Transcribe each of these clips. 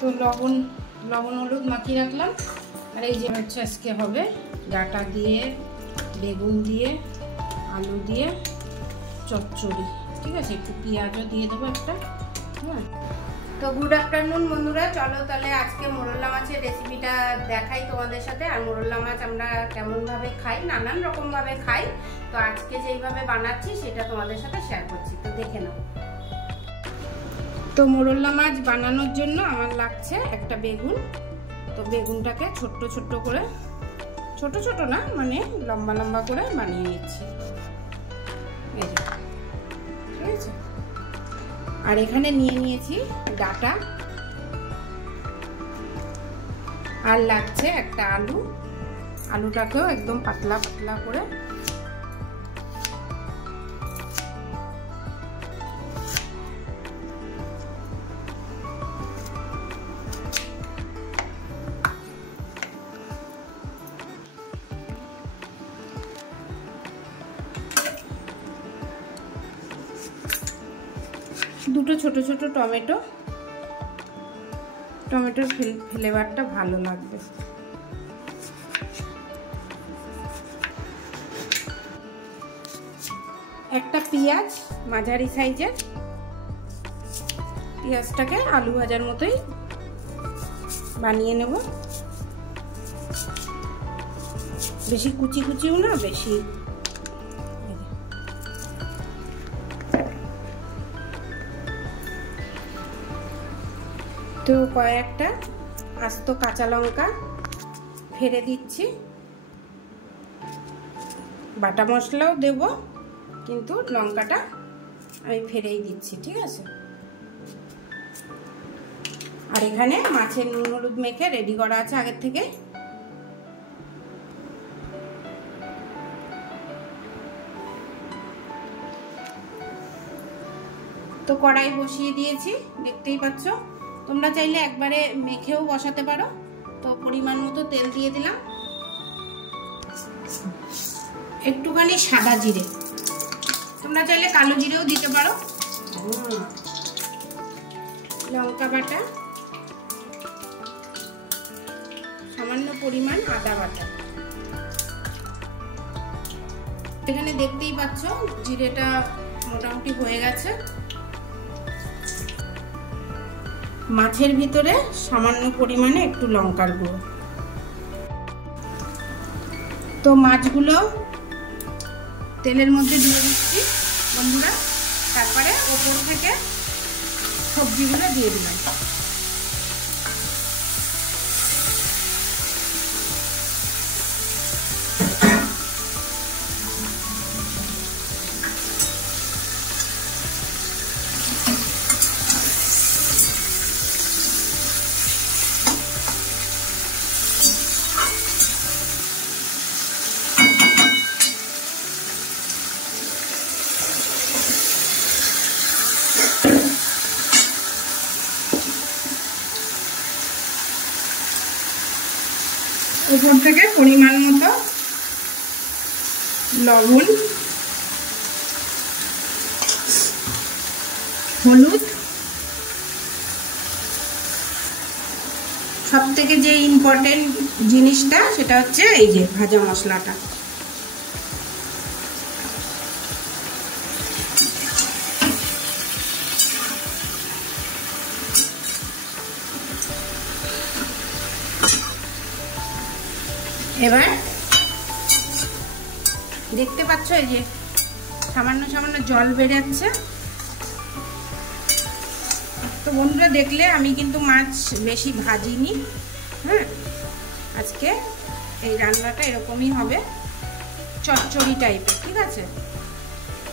তো লবণ হলুদ মাখিয়ে রাখলাম। আর এই যে হচ্ছে আজকে হবে ডাঁটা দিয়ে, বেগুন দিয়ে, আলু দিয়ে চচ্চড়ি। ঠিক আছে, একটু পেঁয়াজও দিয়ে দেবো একটা। হ্যাঁ, তো গুড আফটারনুন বন্ধুরা, চলো তাহলে আজকে মোরলা মাছের রেসিপিটা দেখাই তোমাদের সাথে। আর মোরলা মাছ আমরা কেমনভাবে খাই, নানান রকমভাবে খাই। তো আজকে যেইভাবে বানাচ্ছি সেটা তোমাদের সাথে শেয়ার করছি, তো দেখে নাও। তো মোরলা মাছ বানানোর জন্য আমার লাগছে একটা বেগুন। তো বেগুনটাকে ছোট্ট ছোট্ট করে, ছোট ছোট না মানে লম্বা লম্বা করে বানিয়ে নিচ্ছি। এই যে, ঠিক আছে। আর এখানে নিয়ে নিয়েছি ডাঁটা, আর লাগছে একটা আলু। আলুটাকেও একদম পাতলা পাতলা করে দুটো ছোট ছোট টমেটোর ফ্লেভারটা ভালো লাগবে। একটা পেঁয়াজ মাঝারি সাইজের, পেঁয়াজটাকে আলু ভাজার মতোই বানিয়ে নেব। বেশি কুচি কুচিও না, বেশি তো কয়েকটা আস্ত কাঁচা লঙ্কা ফেলে দিচ্ছি। বাটা মশলাও দেব, কিন্তু লঙ্কাটা আমি ফেলেই দিচ্ছি। ঠিক আছে। আর এখানে মাছের নুন হলুদ মেখে রেডি করা আছে আগের থেকে। তো কড়াই বসিয়ে দিয়েছি, দেখতেই পাচ্ছ। তোমরা চাইলে একবারে মেখেও বসাতে পারো। তো পরিমাণ মতো তেল দিয়ে দিলাম, একটুখানি সাদা জিরে, তোমরা চাইলে কালো জিরেও দিতে পারো। লঙ্কা বাটা, সামান্য পরিমাণ আদা বাটা। এখানে দেখতেই পাচ্ছ জিরেটা মোটামুটি হয়ে গেছে। মাছের ভিতরে সামান্য পরিমাণে একটু লঙ্কার গুঁড়ো। তো মাছগুলো তেলের মধ্যে দিয়ে দিচ্ছি বন্ধুরা। তারপরে ওপর থেকে সবজিগুলো দিয়ে দিলাম। উপর থেকে পরিমাণ মতো লবণ, হলুদ, সব থেকে যে ইম্পর্টেন্ট জিনিসটা সেটা হচ্ছে এই যে ভাজা মশলাটা। এবার দেখতে পাচ্ছ এই যে সামান্য সামান্য জল বেরোচ্ছে। তো বন্ধুরা দেখলে আমি কিন্তু মাছ বেশি ভাজিনি। হ্যাঁ, আজকে এই রান্নাটা এরকমই হবে, চচ্চড়ি টাইপের। ঠিক আছে,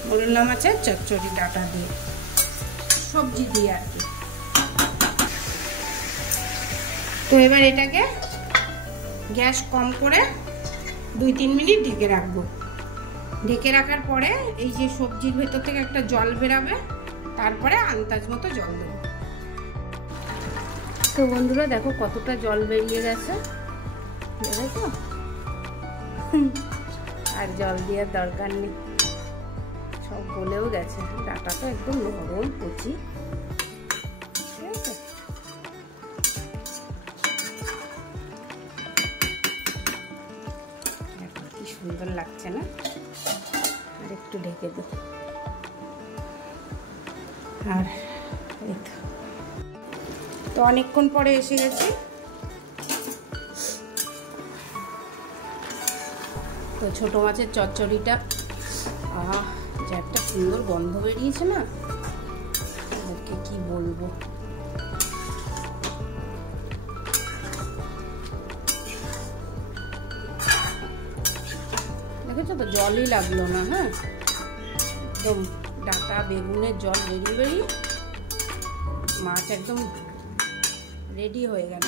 মোরলা মাছের চচ্চড়ি, ডাঁটা দিয়ে, সবজি দিয়ে আর কি। তো এবার এটাকে গ্যাস কম করে 2-3 মিনিট ঢেকে রাখবো। ঢেকে রাখার পরে এই যে সবজির ভেতর থেকে একটা জল বেরাবে, তারপরে আন্দাজ মতো জল দেবো। তো বন্ধুরা দেখো কতটা জল বেরিয়ে গেছে, দেখো। আর জল দেওয়ার দরকার নেই, সব গলেও গেছে। ডাঁটা তো একদম নরম কচি। ঠিক আছে, গেছে না, আর একটু ঢেকে দে। আর এই তো অনেকক্ষণ পরে এসে গেছি। তো ছোটো মাছের চচ্চড়িটা যে একটা সুন্দর গন্ধ বেরিয়েছে না, ওকে কি বলবো। দেখেছো তো, জলই লাগলো না। হ্যাঁ, একদম ডাটা বেগুনের জল বেরিয়ে বেরিয়ে মাছ একদম রেডি হয়ে গেল।